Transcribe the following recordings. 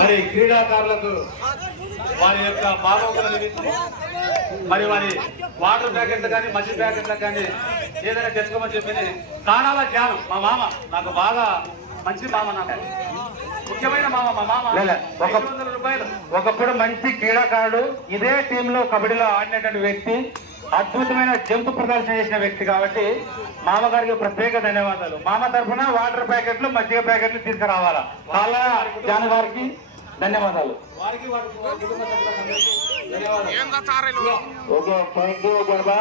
మరి క్రీడాకారులకు వారి యొక్క బాగోగుల నిమిత్తం మరి వారి వాటర్ ప్యాకెట్లు కానీ మజ్జి ప్యాకెట్లకు కానీ ఏదైనా తెచ్చుకోమని చెప్పింది కాణాల జ్ఞానం మా మామ నాకు బాగా మంచి మామ నాకు ముఖ్యమైన మామ మా మామ 500 రూపాయలు. ఒకప్పుడు మంచి క్రీడాకారుడు ఇదే టీంలో కబడ్డీలో ఆడినటువంటి వ్యక్తి అద్భుతమైన జంపు ప్రదర్శన చేసిన వ్యక్తి కాబట్టి మామగారికి ప్రత్యేక ధన్యవాదాలు. మామ తరఫున వాటర్ ప్యాకెట్లు మజ్జిగ ప్యాకెట్లు తీసుకురావాలా వాళ్ళ జాను గారికి ధన్యవాదాలు. ఓకే థ్యాంక్ యూ గర్భా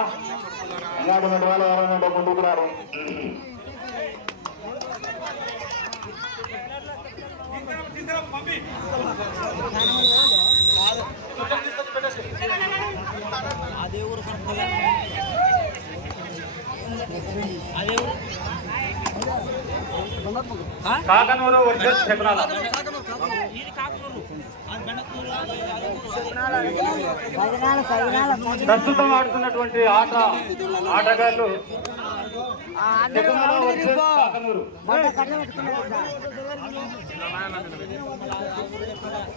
ఇలాంటి వాళ్ళు ఎవరైనా ముందుకు రారు. కాకనూరు వర్సెస్ శకునాల. ప్రస్తుతం ఆడుతున్నటువంటి ఆటగాళ్ళు శకునాల వర్సెస్ కాకనూరు.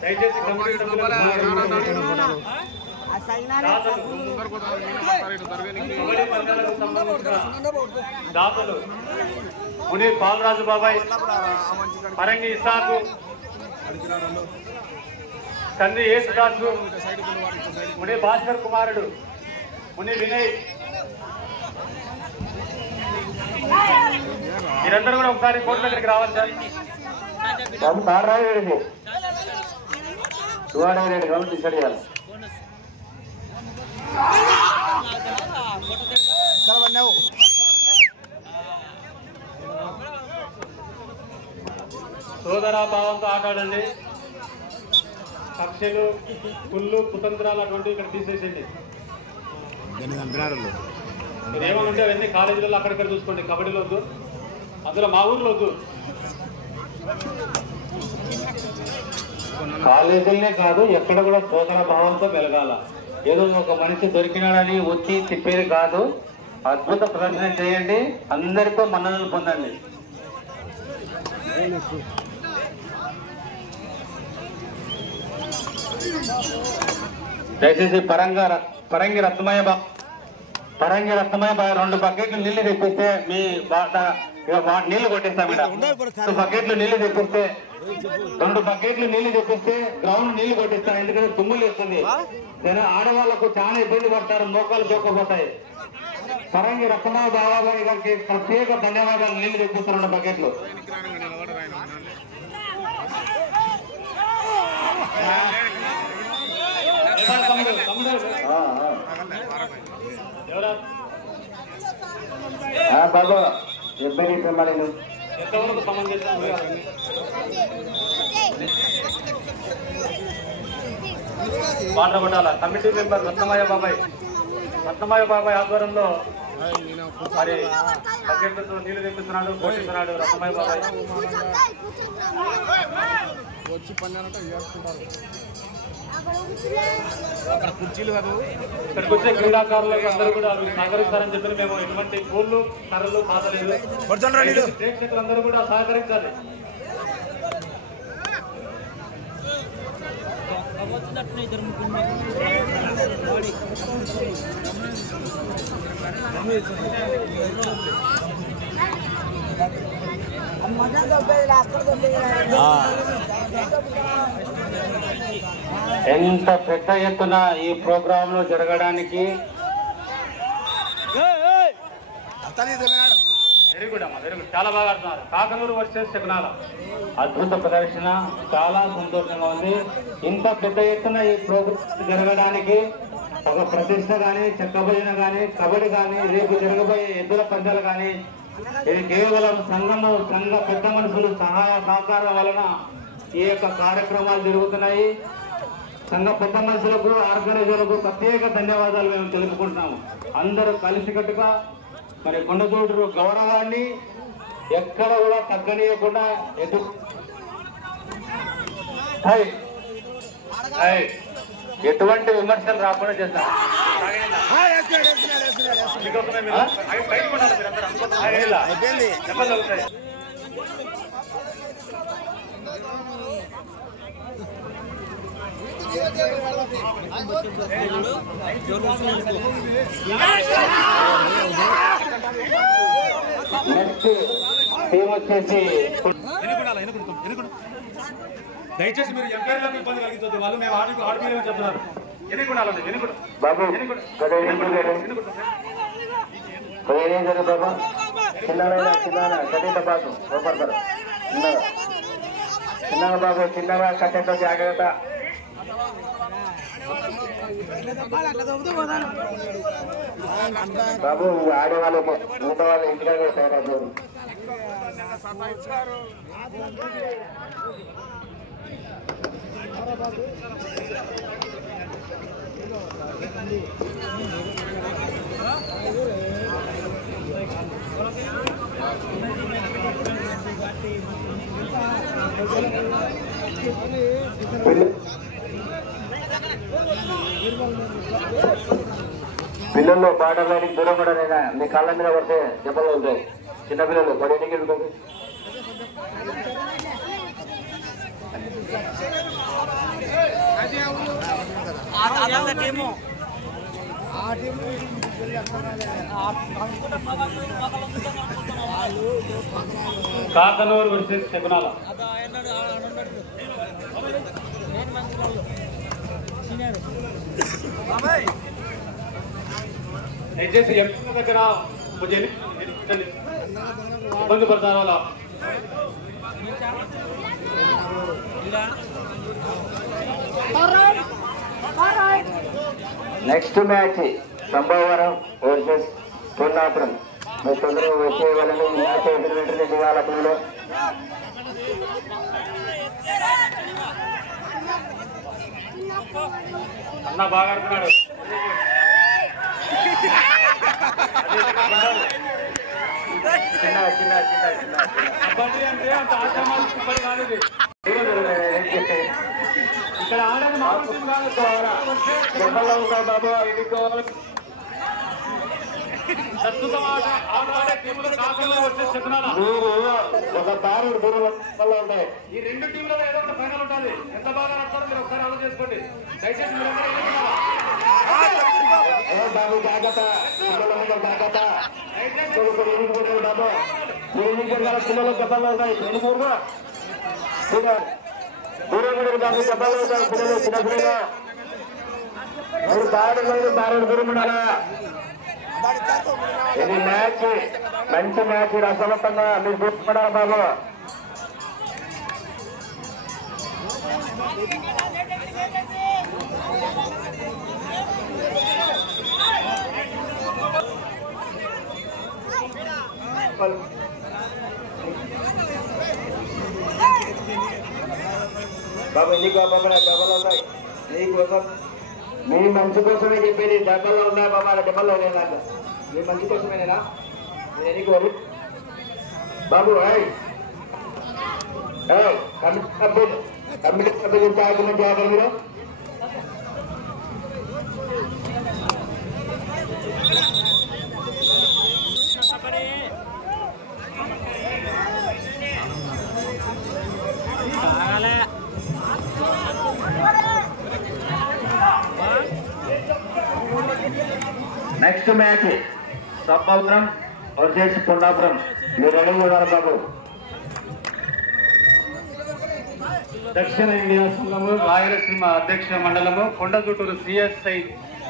దయచేసి దాతలు ముని బాలరాజు బాబాయ్, పరంగి ఇసాకు, కంది యేసుదాసు, ముని భాస్కర్ కుమారుడు, ముని వినయ్, మీరందరూ కూడా ఒకసారి కోర్టు దగ్గరికి రావాలి సార్. సోదరా భావంతో ఆటాడండి. కక్షలు కుళ్ళు కుతంత్రాలు అటువంటి ఇక్కడ తీసేసండి. మీరు ఏమైనా ఉంటే అవన్నీ కాలేజీలలో అక్కడిక్కడ చూసుకోండి. కబడ్డీలో వద్దు, అందులో మా ఊర్లో వద్దు. కాలేజీలనే కాదు ఎక్కడ కూడా సోదర భావంతో మెలగాల. ఏదో ఒక మనిషి దొరికినాడని వచ్చి తిప్పేది కాదు. అద్భుత ప్రదర్శన చేయండి, అందరితో మన్ననలు పొందండి. దయచేసి పరంగి రత్నమయ్య 2 బకెట్లు నీళ్లు తెప్పిస్తే మీ నీళ్లు కొట్టేస్తాం. 2 బకెట్లు నీళ్లు తెప్పిస్తే 2 బకెట్లు నీళ్లు తెప్పిస్తే గ్రౌండ్ నీళ్లు కొట్టిస్తాం. ఎందుకంటే తుమ్ములు వేస్తుంది. ఆడవాళ్లకు చాలా ఇబ్బంది పడతారు, మోకాలు చోకపోతాయి. పరంగి రత్నమయ్య బాబాబాయి గారికి ప్రత్యేక ధన్యవాదాలు. నీళ్లు తెప్పిస్తారు 2 బకెట్లు. బాబు ఇబ్బంది ఎంతవరకు సమంజసం? వాటర్ కొట్టాల. కమిటీ మెంబర్ రత్నమయ్య బాబాయ్ ఆధ్వర్యంలో మరి బకెట్లతో నీళ్లు తెప్పిస్తున్నాడు, పోషిస్తున్నాడు రత్నమయ్య బాబాయ్. వచ్చి పన్నారంటే ఇక్కడికి వచ్చే క్రీడాకారులకు అందరూ కూడా సహకరిస్తారని చెప్పి మేము ఎటువంటి గోళ్ళు కర్రలు పాతలేదు. ప్రేక్షకులందరూ కూడా సహకరించాలి. ఎంత పెద్ద ఎత్తున ఈ ప్రోగ్రామ్ లో జరగడానికి వెరీ గుడ్ అమ్మా, వెరీ గుడ్. చాలా బాగా ఆడుతున్నారు. కాకనూరు వర్సెస్ శకునాల అద్భుత ప్రదర్శన, చాలా సంతోషంగా ఉంది. ఇంత పెద్ద ఎత్తున ఈ ప్రోగ్రామ్ జరగడానికి ఒక ప్రతిష్ట కానీ, చెక్క భజన కానీ, కబడ్డీ కానీ, రేపు జరగబోయే ఎద్దుల పందాలు కానీ, ఇది కేవలం సంఘ పెద్ద మనుషులు సహాయ సహకారం వలన ఈ యొక్క కార్యక్రమాలు జరుగుతున్నాయి. సంఘ పెద్ద మనుషులకు, ఆర్గనైజర్లకు ప్రత్యేక ధన్యవాదాలు మేము తెలుపుకుంటున్నాము. అందరూ కలిసికట్టుగా మరి కొండచోటు గౌరవాన్ని ఎక్కడ కూడా తగ్గనీయకుండా ఎటువంటి విమర్శలు రాకుండా చేస్తాం. నెక్స్ట్ టీం వచ్చేసి దయచేసి మీరు ఎంపైర్లకు ఇబ్బంది కలిగించొద్దు. వాళ్ళు మేము ఆడిపోయామని చెప్తున్నారు. బాబు బాబా చిన్న బాబు చిన్నగా బాబు చిన్నగా కట్టెతో జాగ్రత్త. బాబు ఆడేవాళ్ళు ఊట వాళ్ళు ఇంటిగా తయారు. పిల్లల్లో పాటలని దూరం కూడా మీ కాళ్ళ మీద పడితే దెబ్బలు ఉంటాయి. చిన్నపిల్లలు పడేటికి వెళ్తుంది. కాకనూరు వర్సెస్ శకునాల. దయచేసి ఎంపీ దగ్గర కొంచెం ఇబ్బంది పడతారు వాళ్ళ. Next match Sambhavaram versus Ponnapuram. మీరు తొందరగా వచ్చే వాళ్ళని మ్యాచ్ వెంటనే దిగాల. పూలో అన్న బాగా ఆడుతున్నాడు. చిన్న చిన్న చిన్న చిన్న కబడ్డీ అంటే అంత ఆశ్రమాలు ఇప్పటి కాదు. ఇక్కడ ఆడని మామూలు దెబ్బల్లో ఉంటాయి బాబు. ప్రస్తుతం ఆడే టీములు కాకనూరు వర్సెస్ శకునాల. ఒక దారుడు దూరంలో ఉంటాయి. ఈ రెండు టీంలలో ఏదో ఒక ఫైనల్ ఉంటుంది. ఎంత బాగా నడుస్తారో మీరు ఒకసారి ఆలోచన చేసుకోండి. దయచేసి మీరు బాబు జాగ్రత్త. జాగ్రత్త. బాబు పిల్లలు దెబ్బల్లో ఉంటాయి. దూరం బాబు దెబ్బల్లో ఉంటాయి. పిల్లలు చిన్న పిల్లలు మీరు దారుడు దూరం ఉండాలా. ఇది మ్యాచ్ మంచి మ్యాచ్. రసవత్తంగా మీరు చూసుకున్నారు బాబు. బాబు ఎందుకు బాబా దెబ్బలు ఉన్నాయి నీకోసం. మీ మంచి కోసమే చెప్పేది. దెబ్బల్లో ఉన్నాయి బాబా. దెబ్బల్లో లేదా మీ మంచి కోసమేనా? నేను ఎందుకు బాబు కమిటీ సభ్యులు తాగుతున్న జాగ్రత్త మీరు. Next match Sambhavaram versus Ponnapuram. మీరు రెడీగా ఉన్నారు బాబు. దక్షిణ ఇండియా సంఘము రాయలసీమ అధ్యక్ష మండలము కొండగుట్టూరు సిఎస్ఐ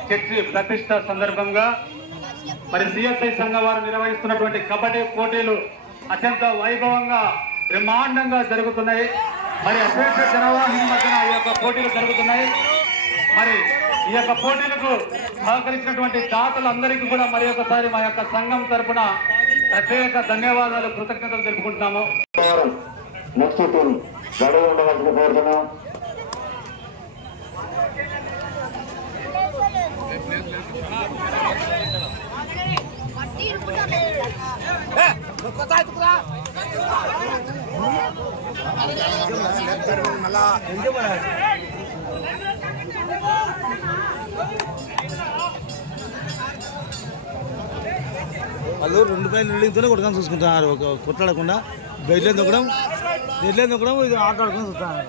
చర్చి ప్రతిష్ట సందర్భంగా మరి సిఎస్ఐ సంఘం వారు నిర్వహిస్తున్నటువంటి కబడ్డీ పోటీలు అత్యంత వైభవంగా బ్రహ్మాండంగా జరుగుతున్నాయి. మరి అపేక్ష జనవాహిని మధ్యన ఈ యొక్క పోటీలు జరుగుతున్నాయి. మరి ఈ యొక్క పోటీలకు సహకరించినటువంటి దాతలందరికీ కూడా మరి ఒకసారి మా యొక్క సంఘం తరఫున ప్రత్యేక ధన్యవాదాలు, కృతజ్ఞతలు తెలుపుకుంటున్నాము. నెక్స్ట్ టీం రెడీ ఉండవలసిన కోరుతున్నాం. మళ్ళా వాళ్ళు 2 పైన బిల్డింగ్తోనే కొట్టుకొని చూసుకుంటున్నారు, కొట్లాడకుండా బెడ్లేని దొక్కడం ఇది ఆటాడుకొని చూస్తున్నారు.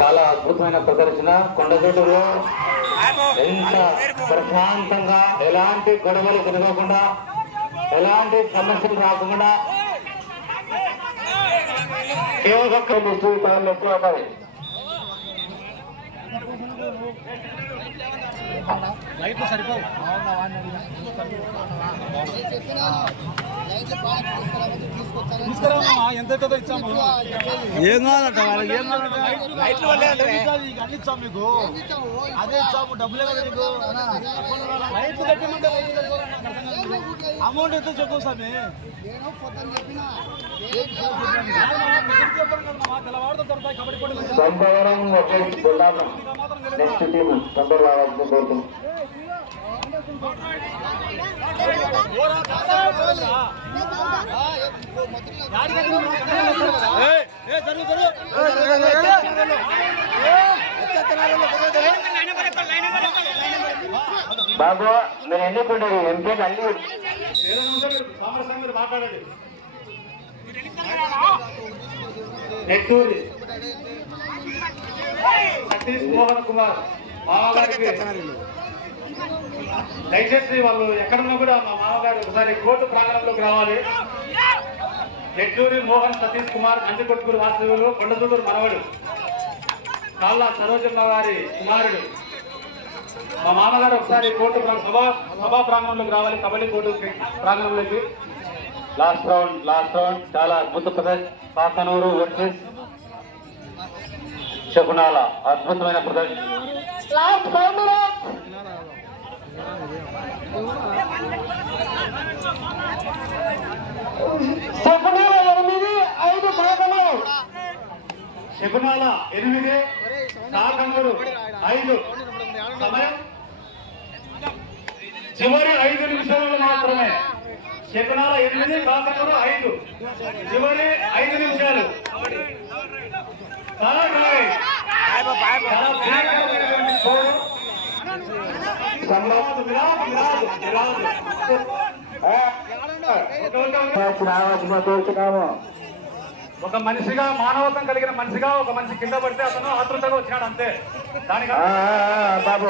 చాలా అద్భుతమైన ప్రదర్శన. కొండగట్టులో ఎంత ప్రశాంతంగా, ఎలాంటి గొడవలు జరగకుండా, ఎలాంటి సమస్యలు రాకుండా కేవలం ఎక్కువ అవుతాయి. ఏం కావాలంట వాళ్ళకి, ఏం కావాలంటే అన్ని ఇచ్చాము మీకు, అదే ఇచ్చాము, డబ్బులే కదా మీకు. అమౌంట్ ఎంత చెప్పు స్వామి. సంపవరం నెక్స్ట్ టీం సంపర్ రావాల్సిన కోరుతుంది. బాబు మీరు ఎన్నికుంటారు ఎంపీ అన్ని మాట్లాడండి. నెట్టూరి సతీష్ మోహన్ కుమార్ దయచేసి వాళ్ళు ఎక్కడున్నా కూడా మా మామగారు ఒకసారి కోర్టు ప్రాంగణంలోకి రావాలి. నెట్టూరి మోహన్ సతీష్ కుమార్ నందికొట్కూరు వాస్తవ్యులు, కొండదూరు మనవడు, కాళ్ళ సరోజమ్మ వారి కుమారుడు. మా మామగారు ఒకసారి కోర్టు సభా ప్రాంగణంలోకి రావాలి, కబడ్డీ కోర్టు ప్రాంగణంలోకి. లాస్ట్ రౌండ్ చాలా అద్భుత ప్రదర్శన. కాకనూరు వర్సెస్ శకునాల, అద్భుతమైన ప్రదర్శన. శకునాల 8, కాకనూరు 5. సమయం చివరి 5 నిమిషాలు మాత్రమే. శకునాల 8, కాకనూరు 5. చివరి 5 నిమిషాలు. ఒక మనిషిగా, మానవత్వం కలిగిన మనిషిగా, ఒక మనిషి కింద పడితే అతను ఆతృతగా వచ్చాడు అంతే. దానికి రాడు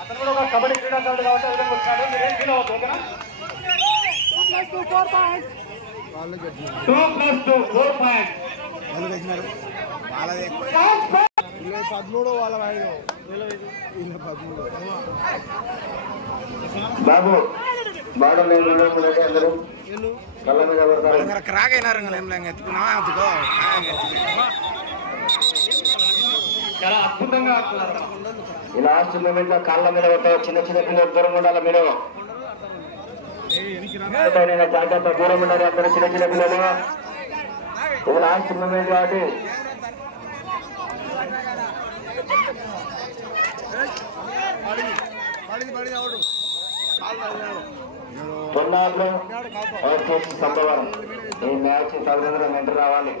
అతను కూడా ఒక కబడ్డీ క్రీడాకారుడు కాబట్టి విధంగా వచ్చాడు. మీరేం ఫీల్ అవ్వద్దు, ఓకేనా? 2+2 4 పాయింట్స్. 13 వాళ్ళ 5 బాబు బాడలు అందరూ కళ్ళ మీద పడతారు. చాలా అద్భుతంగా ఈ లాస్ట్ మూమెంట్ లో కాళ్ళ మీద పడతారు. చిన్న పిల్లలు దూరం ఉండాలి, మీరు జాగ్రత్త, దూరం ఉండాలి అందరూ చిన్న పిల్లలు. ఇది లాస్ట్ మూమెంట్ కాబట్టి పొన్నాపురం సంభవరం ఈ మ్యాచ్ తగినందున వెంట రావాలి.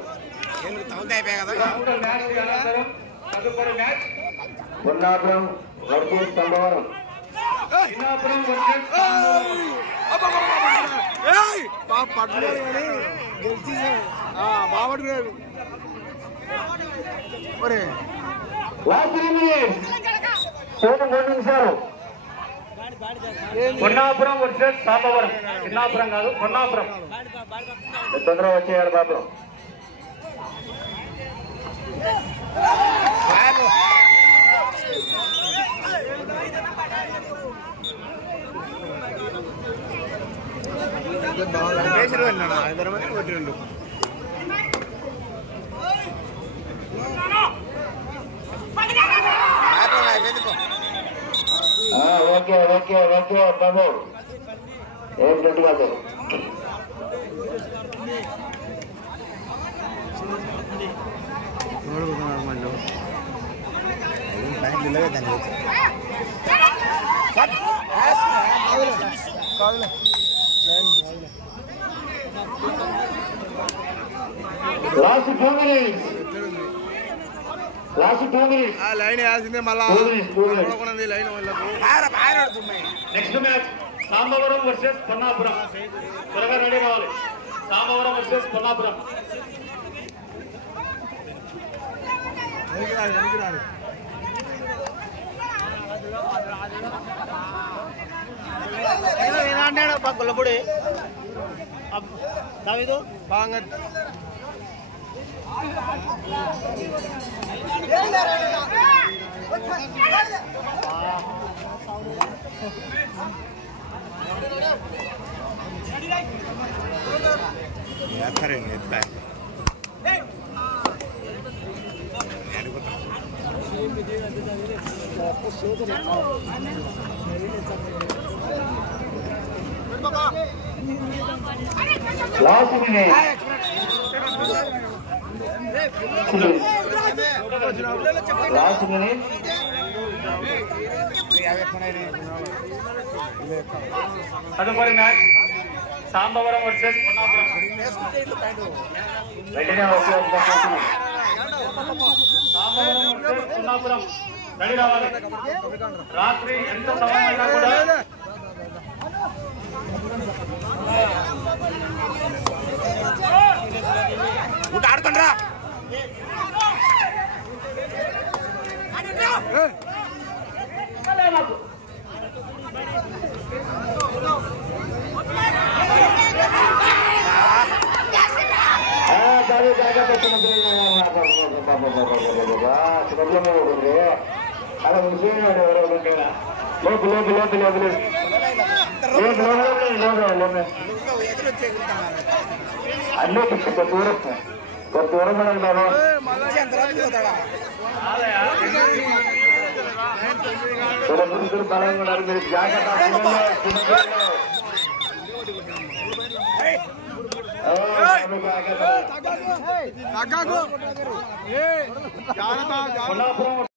పొన్నాపురం వర్సెస్ సంభవరం. పొన్నాపురం వర్సెస్ సాపవరం. చిన్నాపురం కాదు, పొన్నాపురం. తొందరగా వచ్చేయాలి బాబు. ఓకే ఓకే ఓకే బాబు, ఏం గట్టి కాదు. Last 2 minutes. Last 2 minutes. Line వేసిందే మళ్ళా line next match Sambavaram versus Ponnapuram. త్వరగా రెడీ కావాలి. సాంబవరం వర్సెస్ పొన్నాపురం. గొల్లపూడి బాగా లాస్ట్ మినిట్ లాస్ట్ మినిట్ తదుపరి మ్యాచ్ సాంబవరం వర్సెస్ పొన్నాపురం. వెంటనే సాంబవరం వర్సెస్ పొన్నాపురం రెడీ రావాలి. రాత్రి ఎంత సమయం అయినా కూడా ఆడుతుండ్రా అలా విషయం లోపు లోపు లోపు లోపు అన్నీ కొత్త దూరం కొత్త దూరం బాబు బలంగా ఉన్నారు మీరు జాగ్రత్త. జాగ్రత్త